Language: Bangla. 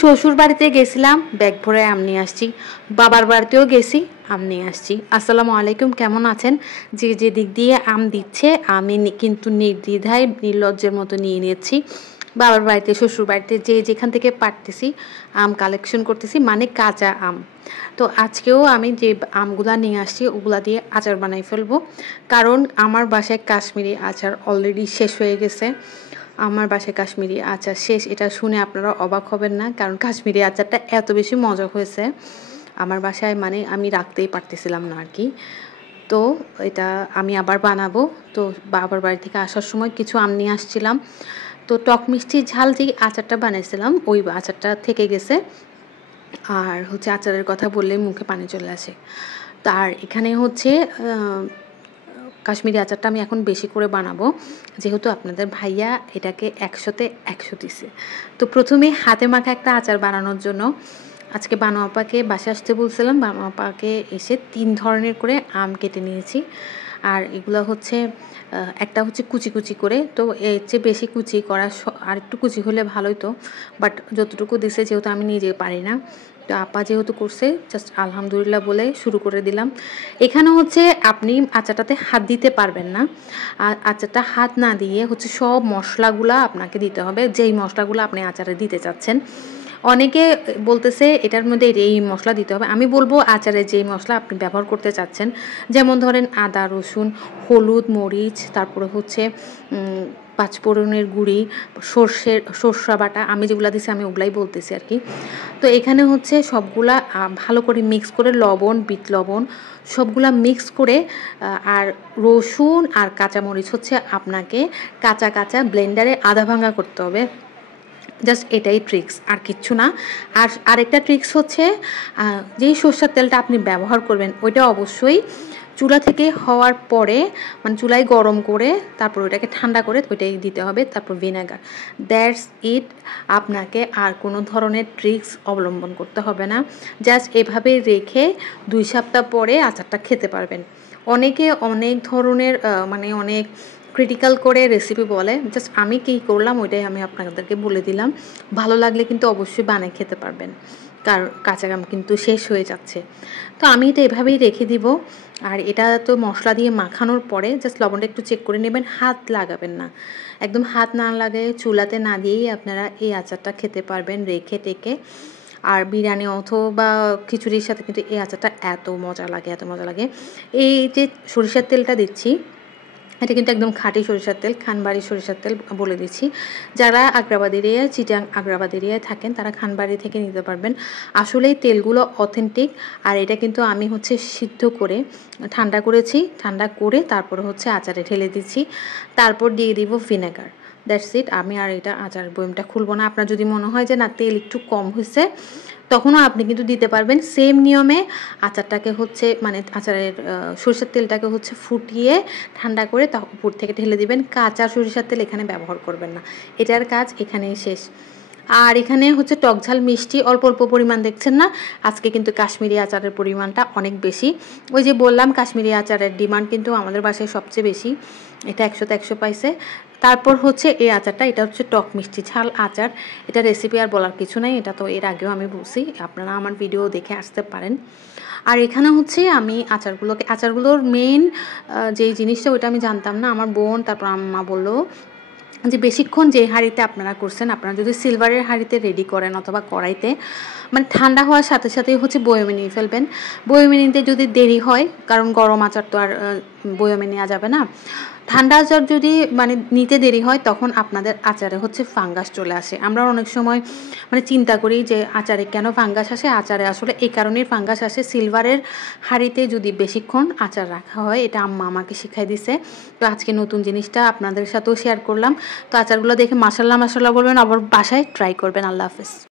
শ্বশুর বাড়িতে গেছিলাম, ব্যাগ ভরে আম নিয়ে আসছি। বাবার বাড়িতেও গেছি, আম নিয়ে আসছি। আসসালামু আলাইকুম, কেমন আছেন? যে যে দিক দিয়ে আম দিচ্ছে আমি কিন্তু নির্দ্বিধায় নির্লজ্জের মতো নিয়ে নিয়েছি। বাবার বাড়িতে, শ্বশুর বাড়িতে যে যেখান থেকে পারতেছি আম কালেকশন করতেছি, মানে কাঁচা আম। তো আজকেও আমি যে আমগুলা নিয়ে আসছি ওগুলা দিয়ে আচার বানাই ফেলবো, কারণ আমার বাসায় কাশ্মীরি আচার অলরেডি শেষ হয়ে গেছে। আমার বাসায় কাশ্মীরি আচার শেষ, এটা শুনে আপনারা অবাক হবেন না, কারণ কাশ্মীরি আচারটা এত বেশি মজা হয়েছে আমার বাসায়, মানে আমি রাখতেই পারতেছিলাম না আর কি। তো এটা আমি আবার বানাবো। তো বাবার বাড়ি থেকে আসার সময় কিছু আম নিয়ে আসছিলাম। তো টক মিষ্টি ঝাল যে আচারটা বানাইছিলাম ওই আচারটা থেকে গেছে। আর হচ্ছে আচারের কথা বললে মুখে পানি চলে আসে। তার এখানে হচ্ছে কাশ্মীরি আচারটা আমি এখন বেশি করে বানাবো, যেহেতু আপনাদের ভাইয়া এটাকে 100-তে 100 দিছে। তো প্রথমে হাতে মাখা একটা আচার বানানোর জন্য আজকে বানু আপাকে বাসায় আসতে বলছিলাম। বানু আপাকে এসে 3 ধরনের করে আম কেটে নিয়েছি। আর এগুলো হচ্ছে একটা হচ্ছে কুচি কুচি করে, তো এর চেয়ে বেশি কুচি করা আর একটু কুচি হলে ভালোই, তো বাট যতটুকু দিছে যেহেতু আমি নিজে পারি না, তো আপা যেহেতু করছে জাস্ট আলহামদুলিল্লাহ বলে শুরু করে দিলাম। এখানে হচ্ছে আপনি আচারটাতে হাত দিতে পারবেন না, আর আচারটা হাত না দিয়ে হচ্ছে সব মশলাগুলা আপনাকে দিতে হবে, যেই মশলাগুলো আপনি আচারে দিতে চাচ্ছেন। অনেকে বলতেছে এটার মধ্যে এই মশলা দিতে হবে, আমি বলবো আচারে যেই মশলা আপনি ব্যবহার করতে চাচ্ছেন, যেমন ধরেন আদা রসুন হলুদ মরিচ, তারপরে হচ্ছে পাঁচফোড়নের গুঁড়ি, সর্ষা বাটা, আমি যেগুলো দিছি আমি ওগুলাই বলতেছি আর কি। তো এখানে হচ্ছে সবগুলা ভালো করে মিক্স করে লবণ, বিট লবণ সবগুলা মিক্স করে, আর রসুন আর কাঁচামরিচ হচ্ছে আপনাকে কাঁচা কাঁচা ব্লেন্ডারে আধা ভাঙা করতে হবে। জাস্ট এটাই ট্রিক্স, আর কিচ্ছু না। আর আরেকটা ট্রিক্স হচ্ছে যেই সরষের তেলটা আপনি ব্যবহার করবেন ওইটা অবশ্যই চুলা থেকে হওয়ার পরে, মানে চুলায় গরম করে তারপর ওইটাকে ঠান্ডা করে ওইটাই দিতে হবে, তারপর ভিনেগার। That's it. আপনাকে আর কোনো ধরনের ট্রিক্স অবলম্বন করতে হবে না, জাস্ট এভাবে রেখে 2 সপ্তাহ পরে আচারটা খেতে পারবেন। অনেকে অনেক ধরনের মানে অনেক ক্রিটিক্যাল করে রেসিপি বলে, জাস্ট আমি কী করলাম ওইটাই আমি আপনাদেরকে বলে দিলাম। ভালো লাগলে কিন্তু অবশ্যই বানিয়ে খেতে পারবেন, কারণ কাঁচা আম কিন্তু শেষ হয়ে যাচ্ছে। তো আমি এটা এভাবেই রেখে দিব। আর এটা তো মশলা দিয়ে মাখানোর পরে জাস্ট লবণটা একটু চেক করে নেবেন, হাত লাগাবেন না, একদম হাত না লাগিয়ে চুলাতে না দিয়েই আপনারা এই আচারটা খেতে পারবেন রেখে টেকে। আর বিরিয়ানি অথবা খিচুড়ির সাথে কিন্তু এই আচারটা এত মজা লাগে, এত মজা লাগে। এই যে সরিষার তেলটা দিচ্ছি এটা কিন্তু একদম খাঁটি সরিষার তেল, খানবাড়ি সরিষার তেল বলে দিচ্ছি। যারা আগ্রাবাদ এরিয়ায়, চিটাং আগ্রাবাদ এরিয়ায় থাকেন তারা খানবাড়ি থেকে নিতে পারবেন। আসলেই তেলগুলো অথেন্টিক। আর এটা কিন্তু আমি হচ্ছে সিদ্ধ করে ঠান্ডা করেছি, ঠান্ডা করে তারপরে হচ্ছে আচারে ঢেলে দিচ্ছি, তারপর দিয়ে দিব ভিনেগার। That's it. আমি আর এটা আচার বয়মটা খুলবো না। আপনার যদি মনে হয় যে না তেল একটু কম হয়েছে, তখনও আপনি কিন্তু দিতে পারবেন। সেম নিয়মে আচারটাকে হচ্ছে মানে আচারের সরিষার তেলটাকে হচ্ছে ফুটিয়ে ঠান্ডা করে তা উপর থেকে ঢেলে দিবেন। কাঁচা সরিষার তেল এখানে ব্যবহার করবেন না, এটার কাজ এখানেই শেষ। আর এখানে হচ্ছে টক ঝাল মিষ্টি অল্প অল্প পরিমাণ দেখছেন না, আজকে কিন্তু কাশ্মীরি আচারের পরিমাণটা অনেক বেশি। ওই যে বললাম কাশ্মীরি আচারের ডিমান্ড কিন্তু আমাদের বাসায় সবচেয়ে বেশি, এটা 100-তে 100 পাইছে। তারপর হচ্ছে এই আচারটা, এটা হচ্ছে টক মিষ্টি ঝাল আচার। এটা রেসিপি আর বলার কিছু নাই, এটা তো এর আগেও আমি বলছি, আপনারা আমার ভিডিও দেখে আসতে পারেন। আর এখানে হচ্ছে আমি আচারগুলোর মেইন যেই জিনিসটা ওইটা আমি জানতাম না, আমার বোন তারপর আম্মা বললো যে বেশিক্ষণ যে হাঁড়িতে আপনারা করছেন, আপনারা যদি সিলভারের হাঁড়িতে রেডি করেন অথবা কড়াইতে, মানে ঠান্ডা হওয়ার সাথে সাথেই হচ্ছে বয়মে নিয়ে ফেলবেন। বয়মে নিতে যদি দেরি হয়, কারণ গরম আচার তো আর বয়মে নেওয়া যাবে না, ঠান্ডা আচার যদি মানে নিতে দেরি হয় তখন আপনাদের আচারে হচ্ছে ফাঙ্গাস চলে আসে। আমরা অনেক সময় মানে চিন্তা করি যে আচারে কেন ফাঙ্গাস আসে, আচারে আসলে এই কারণেই ফাঙ্গাস আসে। সিলভারের হাঁড়িতে যদি বেশিক্ষণ আচার রাখা হয়, এটা আম্মা আমাকে শিখাই দিছে। তো আজকে নতুন জিনিসটা আপনাদের সাথেও শেয়ার করলাম। তো আচারগুলো দেখে মাশাল্লাহ মাশাল্লাহ বলবেন, আবার বাসায় ট্রাই করবেন। আল্লাহ হাফেজ।